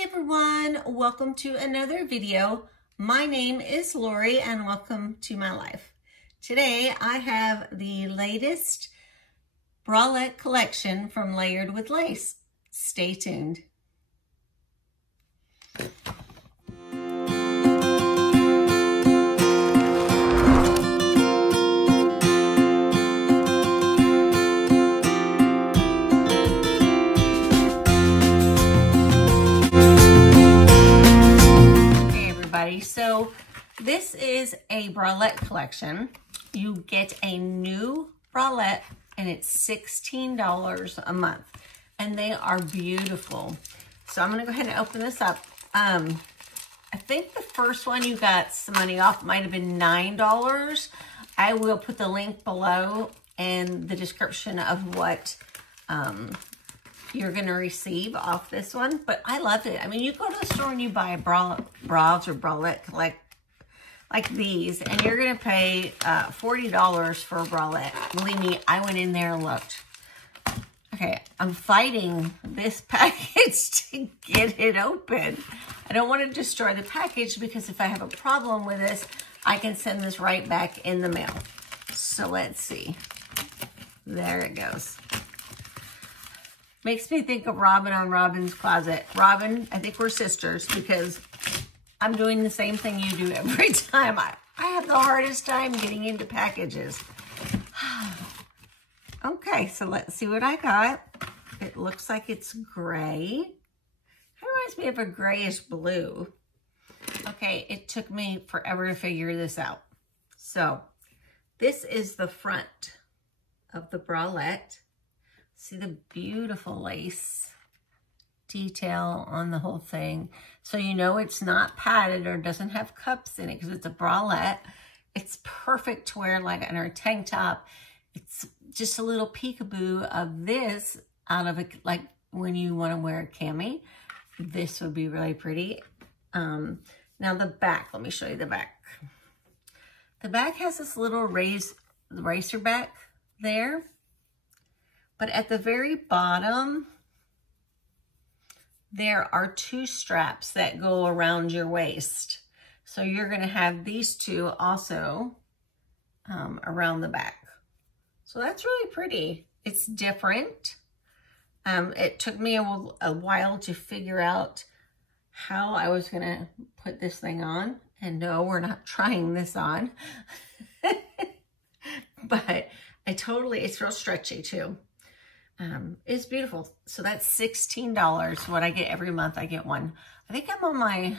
Hi everyone, welcome to another video. My name is Lori and welcome to my life. Today I have the latest bralette collection from Layered with Lace. Stay tuned. So this is a bralette collection. You get a new bralette and it's $16 a month and they are beautiful. So I'm gonna go ahead and open this up. I think the first one you got some money off, might have been $9. I will put the link below and the description of what you're gonna receive off this one, but I loved it. I mean, you go to the store and you buy bras or bralette like these, and you're gonna pay $40 for a bralette. Believe me, I went in there and looked. Okay, I'm fighting this package to get it open. I don't want to destroy the package because if I have a problem with this, I can send this right back in the mail. So let's see. There it goes. Makes me think of Robin on Robin's Closet. Robin, I think we're sisters because I'm doing the same thing you do every time. I have the hardest time getting into packages. Okay, so let's see what I got. It looks like it's gray. It reminds me of a grayish blue. Okay, it took me forever to figure this out. So this is the front of the bralette. See the beautiful lace detail on the whole thing. So you know it's not padded or doesn't have cups in it because it's a bralette. It's perfect to wear like under a tank top. It's just a little peekaboo of this out of it, like when you want to wear a cami. This would be really pretty. Now the back, let me show you the back. The back has this little racer back there. But at the very bottom, there are two straps that go around your waist. So you're gonna have these two also around the back. So that's really pretty. It's different. It took me a while to figure out how I was gonna put this thing on. And no, we're not trying this on. But it's real stretchy too. It's beautiful. So that's $16. What I get every month, I get one. I think I'm on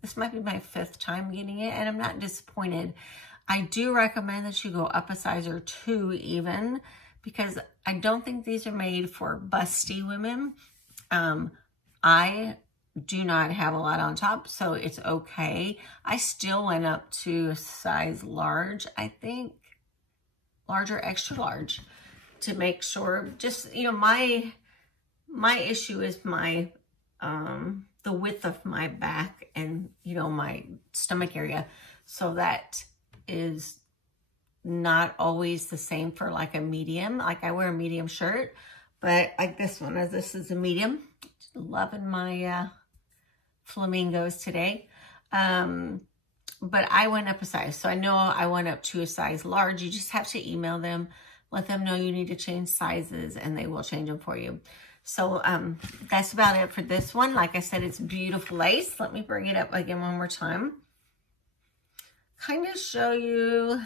this might be my 5th time getting it, and I'm not disappointed. I do recommend that you go up a size or 2 even, because I don't think these are made for busty women. I do not have a lot on top, so it's okay. I still went up to a size large, I think. Large or extra large. To make sure, just, you know, my issue is my, the width of my back and, you know, my stomach area. So that is not always the same for like a medium. Like I wear a medium shirt, but like this one, as this is a medium. Loving my flamingos today. But I went up a size. So I know I went up to a size large. You just have to email them. Let them know you need to change sizes and they will change them for you. So that's about it for this one. Like I said, it's beautiful lace. Let me bring it up again one more time. Kind of show you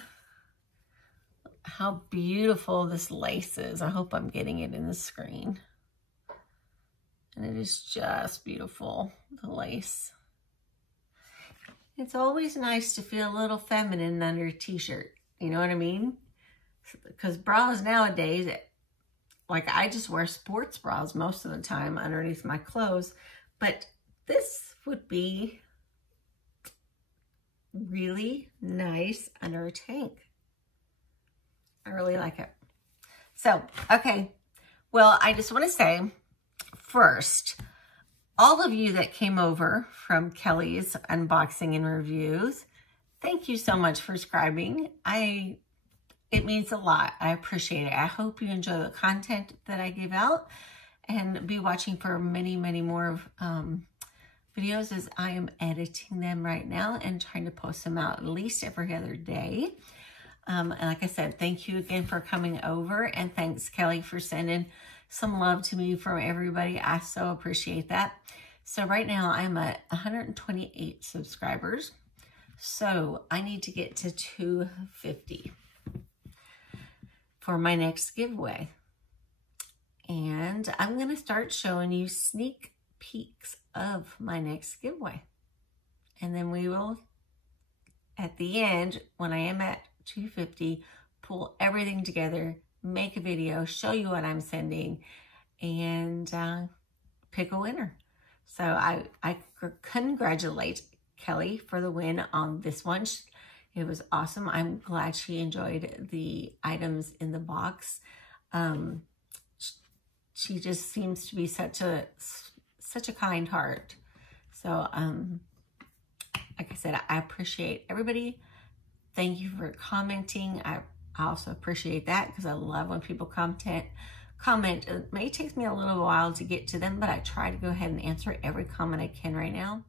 how beautiful this lace is. I hope I'm getting it in the screen. And it is just beautiful, the lace. It's always nice to feel a little feminine under a t-shirt. You know what I mean? Because bras nowadays, like I just wear sports bras most of the time underneath my clothes, but this would be really nice under a tank. I really like it. So, okay. Well, I just want to say first, all of you that came over from Kelly's Unboxing and Reviews, thank you so much for subscribing. It means a lot. I appreciate it. I hope you enjoy the content that I give out and be watching for many, many more videos as I am editing them right now and trying to post them out at least every other day. And like I said, thank you again for coming over, and thanks, Kelly, for sending some love to me from everybody. I so appreciate that. So right now I'm at 128 subscribers. So I need to get to 250 for my next giveaway. And I'm going to start showing you sneak peeks of my next giveaway. And then we will, at the end, when I am at 250, pull everything together, make a video, show you what I'm sending, and pick a winner. So I congratulate Kelly for the win on this one. It was awesome. I'm glad she enjoyed the items in the box. She just seems to be such a kind heart. So like I said, I appreciate everybody. Thank you for commenting. I also appreciate that because I love when people comment. It may take me a little while to get to them, but I try to go ahead and answer every comment I can right now.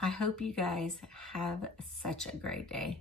I hope you guys have such a great day.